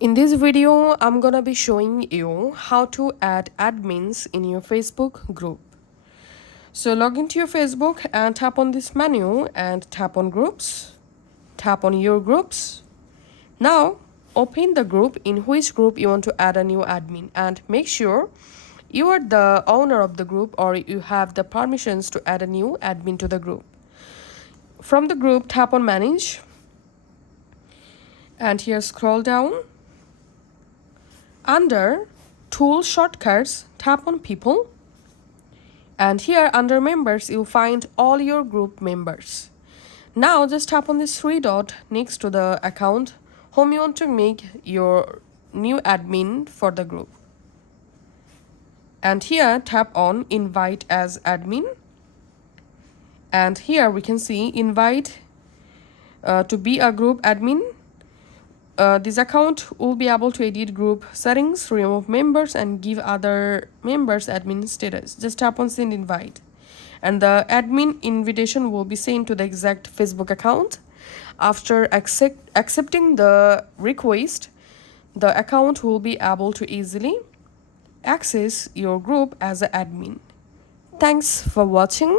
In this video, I'm gonna be showing you how to add admins in your Facebook group. So log into your Facebook and tap on this menu and tap on groups. Tap on your groups. Now open the group in which group you want to add a new admin and make sure you are the owner of the group or you have the permissions to add a new admin to the group. From the group, tap on manage and here scroll down. Under tool shortcuts, tap on people and here under members you'll find all your group members. Now just tap on this three dot next to the account whom you want to make your new admin for the group. And here tap on invite as admin and here we can see invite to be a group admin. This account will be able to edit group settings, remove members and give other members admin status. Just tap on send invite and the admin invitation will be sent to the exact Facebook account. After accepting the request, the account will be able to easily access your group as an admin. Thanks for watching.